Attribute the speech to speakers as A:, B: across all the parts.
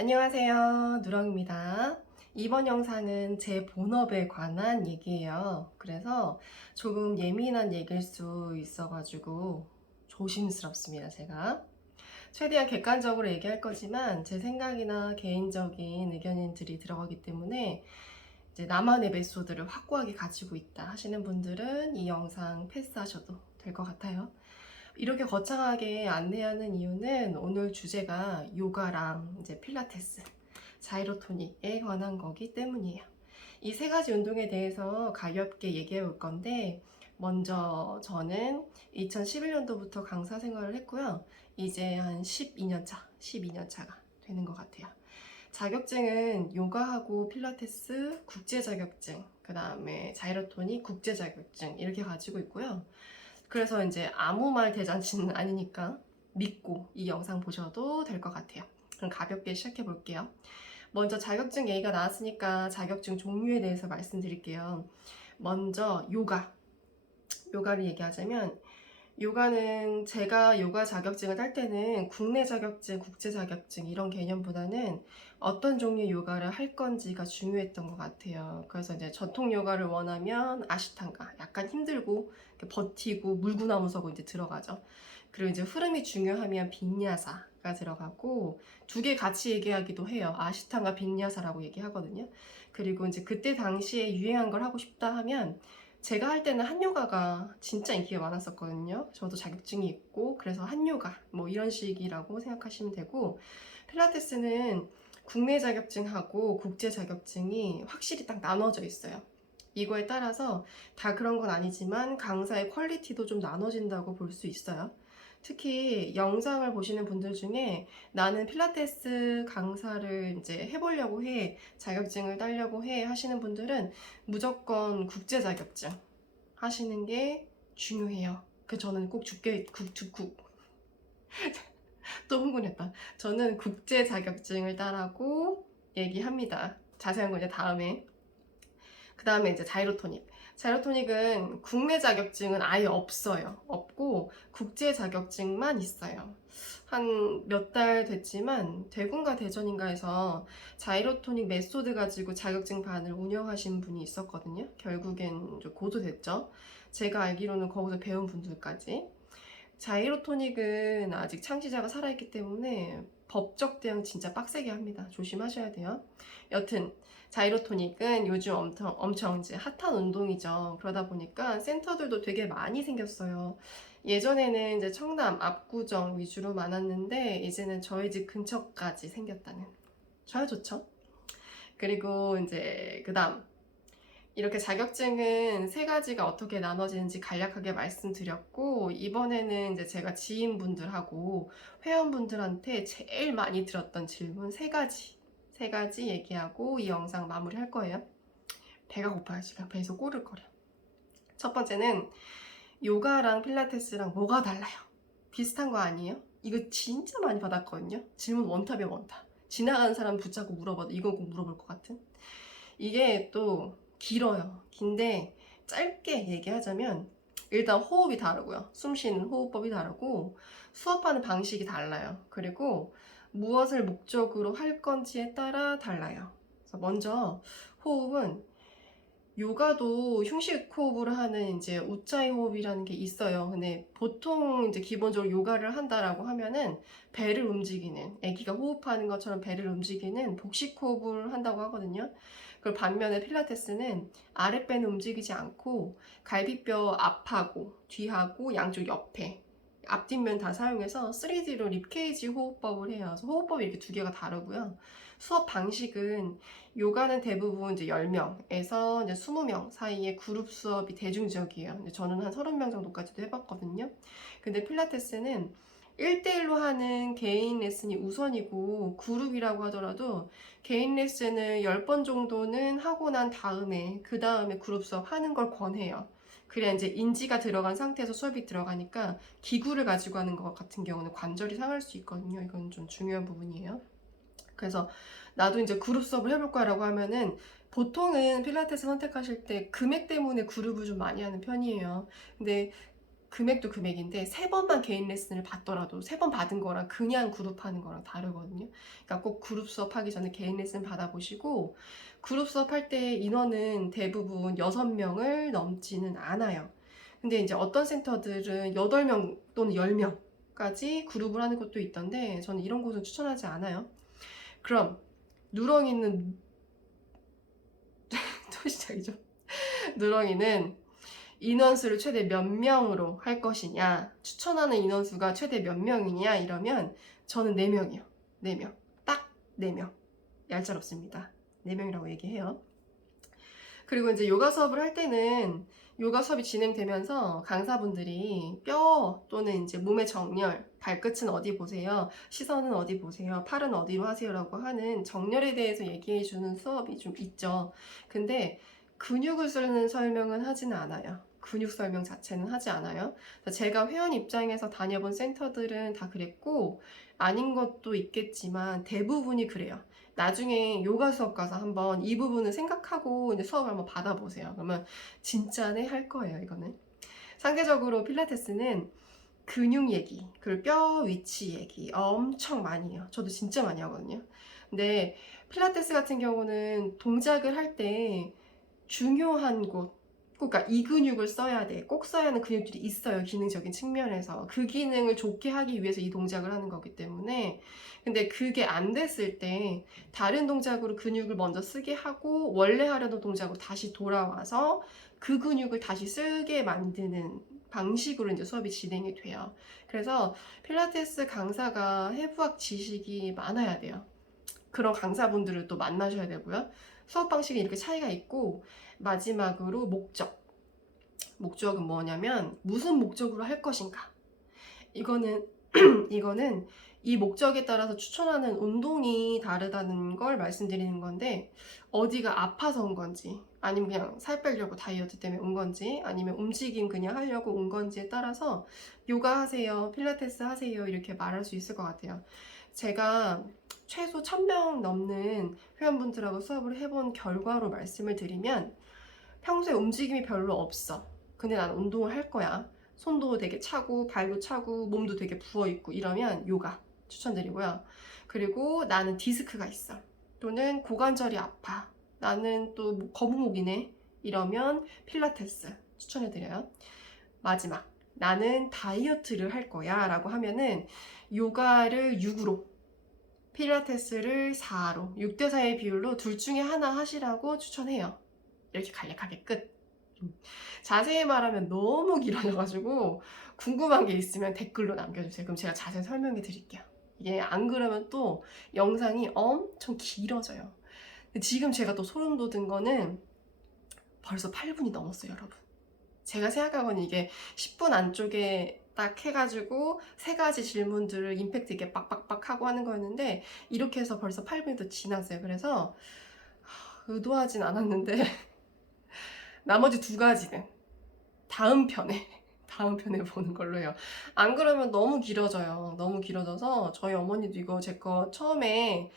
A: 안녕하세요. 누렁입니다. 이번 영상은 제 본업에 관한 얘기예요. 그래서 조금 예민한 얘기일 수 있어 가지고 조심스럽습니다, 제가. 최대한 객관적으로 얘기할 거지만 제 생각이나 개인적인 의견들이 들어가기 때문에 이제 나만의 메소드를 확고하게 가지고 있다 하시는 분들은 이 영상 패스하셔도 될 것 같아요. 이렇게 거창하게 안내하는 이유는 오늘 주제가 요가랑 이제 필라테스, 자이로토닉에 관한 거기 때문이에요. 이 세 가지 운동에 대해서 가볍게 얘기해 볼 건데, 먼저 저는 2011년도부터 강사 생활을 했고요. 이제 한 12년 차, 12년 차가 되는 것 같아요. 자격증은 요가하고 필라테스 국제 자격증, 그 다음에 자이로토닉 국제 자격증 이렇게 가지고 있고요. 그래서 이제 아무 말 대잔치는 아니니까 믿고 이 영상 보셔도 될 것 같아요. 그럼 가볍게 시작해 볼게요. 먼저 자격증 얘기가 나왔으니까 자격증 종류에 대해서 말씀드릴게요. 먼저 요가. 요가를 얘기하자면 요가는 제가 요가 자격증을 딸 때는 국내 자격증, 국제 자격증 이런 개념보다는 어떤 종류의 요가를 할 건지가 중요했던 것 같아요. 그래서 이제 전통 요가를 원하면 아시탄가, 약간 힘들고 버티고 물구나무 서고 이제 들어가죠. 그리고 이제 흐름이 중요하면 빈야사가 들어가고 두 개 같이 얘기하기도 해요. 아시탄가 빈야사라고 얘기하거든요. 그리고 이제 그때 당시에 유행한 걸 하고 싶다 하면 제가 할 때는 한요가가 진짜 인기가 많았었거든요. 저도 자격증이 있고 그래서 한요가 뭐 이런 식이라고 생각하시면 되고 필라테스는 국내 자격증하고 국제 자격증이 확실히 딱 나눠져 있어요. 이거에 따라서 다 그런 건 아니지만 강사의 퀄리티도 좀 나눠진다고 볼 수 있어요. 특히 영상을 보시는 분들 중에 나는 필라테스 강사를 이제 해보려고 해, 자격증을 따려고 해 하시는 분들은 무조건 국제 자격증 하시는 게 중요해요. 그 저는 꼭 죽게 국죽국 또 흥분했다. 저는 국제 자격증을 따라고 얘기합니다. 자세한 건 이제 다음에. 그 다음에 이제 자이로토닉. 자이로토닉은 국내 자격증은 아예 없어요. 없고 국제 자격증만 있어요. 한 몇 달 됐지만 대군가 대전인가에서 자이로토닉 메소드 가지고 자격증 반을 운영하신 분이 있었거든요. 결국엔 좀 고소됐죠. 제가 알기로는 거기서 배운 분들까지. 자이로토닉은 아직 창시자가 살아있기 때문에 법적 대응 진짜 빡세게 합니다. 조심하셔야 돼요. 여튼 자이로토닉은 요즘 엄청, 엄청 이제 핫한 운동이죠. 그러다 보니까 센터들도 되게 많이 생겼어요. 예전에는 이제 청남, 압구정 위주로 많았는데 이제는 저희 집 근처까지 생겼다는. 저야 좋죠. 그리고 이제 그다음 이렇게 자격증은 세 가지가 어떻게 나눠지는지 간략하게 말씀드렸고 이번에는 이제 제가 지인분들하고 회원분들한테 제일 많이 들었던 질문 세 가지 세 가지 얘기하고 이 영상 마무리할 거예요. 배가 고파요 지금 배에서 꼬를거려. 첫 번째는 요가랑 필라테스랑 뭐가 달라요? 비슷한 거 아니에요? 이거 진짜 많이 받았거든요. 질문 원탑이야 원탑. 지나가는 사람 붙잡고 물어봐도 이건 꼭 물어볼 것 같은. 이게 또 길어요. 긴데 짧게 얘기하자면 일단 호흡이 다르고요. 숨 쉬는 호흡법이 다르고 수업하는 방식이 달라요. 그리고 무엇을 목적으로 할 건지에 따라 달라요. 그래서 먼저 호흡은 요가도 흉식 호흡을 하는 이제 우짜이 호흡이라는 게 있어요. 근데 보통 이제 기본적으로 요가를 한다라고 하면은 배를 움직이는 아기가 호흡하는 것처럼 배를 움직이는 복식 호흡을 한다고 하거든요. 그리고 반면에 필라테스는 아랫배는 움직이지 않고 갈비뼈 앞하고 뒤하고 양쪽 옆에 앞뒷면 다 사용해서 3D로 립케이지 호흡법을 해요. 그래서 호흡법이 이렇게 두 개가 다르고요. 수업 방식은 요가는 대부분 이제 10명에서 이제 20명 사이의 그룹 수업이 대중적이에요. 저는 한 30명 정도까지도 해봤거든요. 근데 필라테스는 1대1로 하는 개인 레슨이 우선이고 그룹이라고 하더라도 개인 레슨을 10번 정도는 하고 난 다음에 그 다음에 그룹 수업 하는 걸 권해요. 그래야 이제 인지가 들어간 상태에서 수업이 들어가니까 기구를 가지고 하는 것 같은 경우는 관절이 상할 수 있거든요. 이건 좀 중요한 부분이에요. 그래서 나도 이제 그룹 수업을 해볼 거라고 하면은 보통은 필라테스 선택하실 때 금액 때문에 그룹을 좀 많이 하는 편이에요. 근데 금액도 금액인데 세 번만 개인 레슨을 받더라도 세 번 받은 거랑 그냥 그룹 하는 거랑 다르거든요. 그러니까 꼭 그룹 수업 하기 전에 개인 레슨 받아보시고 그룹 수업 할 때 인원은 대부분 6명을 넘지는 않아요. 근데 이제 어떤 센터들은 8명 또는 10명까지 그룹을 하는 곳도 있던데 저는 이런 곳은 추천하지 않아요. 그럼 누렁이는 또 시작이죠. 누렁이는 인원수를 최대 몇 명으로 할 것이냐, 추천하는 인원수가 최대 몇 명이냐 이러면 저는 4명이요. 4명. 딱 4명. 얄짤없습니다. 4명이라고 얘기해요. 그리고 이제 요가 수업을 할 때는 요가 수업이 진행되면서 강사분들이 뼈 또는 이제 몸의 정렬, 발끝은 어디 보세요, 시선은 어디 보세요, 팔은 어디로 하세요라고 하는 정렬에 대해서 얘기해 주는 수업이 좀 있죠. 근데 근육을 쓰는 설명은 하지는 않아요. 근육 설명 자체는 하지 않아요. 제가 회원 입장에서 다녀본 센터들은 다 그랬고, 아닌 것도 있겠지만 대부분이 그래요. 나중에 요가 수업 가서 한번 이 부분을 생각하고 이제 수업을 한번 받아보세요. 그러면 진짜네 할 거예요, 이거는. 상대적으로 필라테스는 근육 얘기, 그리고 뼈 위치 얘기 엄청 많이 해요. 저도 진짜 많이 하거든요. 근데 필라테스 같은 경우는 동작을 할 때 중요한 곳, 그러니까 이 근육을 써야 돼. 꼭 써야 하는 근육들이 있어요. 기능적인 측면에서. 그 기능을 좋게 하기 위해서 이 동작을 하는 거기 때문에. 근데 그게 안 됐을 때 다른 동작으로 근육을 먼저 쓰게 하고 원래 하려던 동작으로 다시 돌아와서 그 근육을 다시 쓰게 만드는 방식으로 이제 수업이 진행이 돼요. 그래서 필라테스 강사가 해부학 지식이 많아야 돼요. 그런 강사분들을 또 만나셔야 되고요. 수업 방식이 이렇게 차이가 있고 마지막으로 목적. 목적은 뭐냐면 무슨 목적으로 할 것인가. 이거는 이거는 이 목적에 따라서 추천하는 운동이 다르다는 걸 말씀드리는 건데 어디가 아파서 온 건지 아니면 그냥 살 빼려고 다이어트 때문에 온 건지 아니면 움직임 그냥 하려고 온 건지에 따라서 요가 하세요, 필라테스 하세요 이렇게 말할 수 있을 것 같아요. 제가 최소 1000명 넘는 회원분들하고 수업을 해본 결과로 말씀을 드리면 평소에 움직임이 별로 없어. 근데 나는 운동을 할 거야. 손도 되게 차고, 발도 차고, 몸도 되게 부어있고 이러면 요가 추천드리고요. 그리고 나는 디스크가 있어. 또는 고관절이 아파. 나는 또뭐 거북목이네. 이러면 필라테스 추천해드려요. 마지막. 나는 다이어트를 할 거야. 라고 하면은 요가를 6으로, 필라테스를 4로, 6대 4의 비율로 둘 중에 하나 하시라고 추천해요. 이렇게 간략하게 끝. 음. 자세히 말하면 너무 길어져가지고 궁금한 게 있으면 댓글로 남겨주세요. 그럼 제가 자세히 설명해 드릴게요. 이게 안 그러면 또 영상이 엄청 길어져요. 지금 제가 또 소름 돋은 거는 벌써 8분이 넘었어요, 여러분. 제가 생각하고는 이게 10분 안쪽에 딱 해가지고 세 가지 질문들을 임팩트 있게 빡빡빡 하고 하는 거였는데 이렇게 해서 벌써 8분이 더 지났어요. 그래서 하, 의도하진 않았는데 나머지 두 가지는 다음 편에 다음 편에 보는 걸로 해요. 안 그러면 너무 길어져요. 너무 길어져서 저희 어머니도 이거 제 거 처음에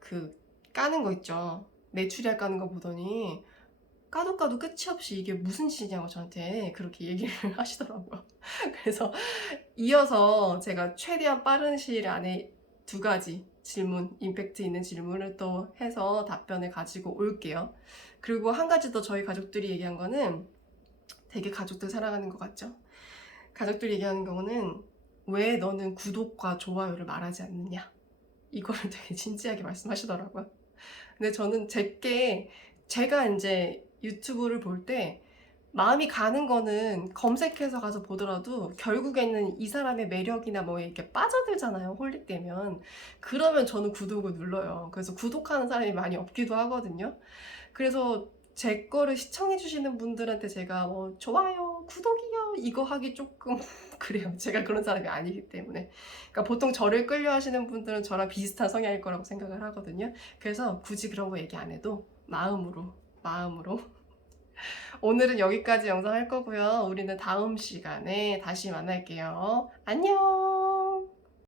A: 그 까는 거 있죠. 메추리알 까는 거 보더니 까도 까도 끝이 없이 이게 무슨 짓이냐고 저한테 그렇게 얘기를 하시더라고요. 그래서 이어서 제가 최대한 빠른 시일 안에 두 가지 질문, 임팩트 있는 질문을 또 해서 답변을 가지고 올게요. 그리고 한 가지 더 저희 가족들이 얘기한 거는 되게 가족들 사랑하는 것 같죠? 가족들이 얘기하는 경우는 왜 너는 구독과 좋아요를 말하지 않느냐? 이거를 되게 진지하게 말씀하시더라고요. 근데 저는 제게 제가 이제 유튜브를 볼 때 마음이 가는 거는 검색해서 가서 보더라도 결국에는 이 사람의 매력이나 뭐 이렇게 빠져들잖아요. 홀릭되면. 그러면 저는 구독을 눌러요. 그래서 구독하는 사람이 많이 없기도 하거든요. 그래서 제 거를 시청해주시는 분들한테 제가 뭐 좋아요, 구독이요 이거 하기 조금 그래요. 제가 그런 사람이 아니기 때문에. 그러니까 보통 저를 끌려 하시는 분들은 저랑 비슷한 성향일 거라고 생각을 하거든요. 그래서 굳이 그런 거 얘기 안 해도 마음으로, 마음으로. 오늘은 여기까지 영상 할 거고요. 우리는 다음 시간에 다시 만날게요. 안녕!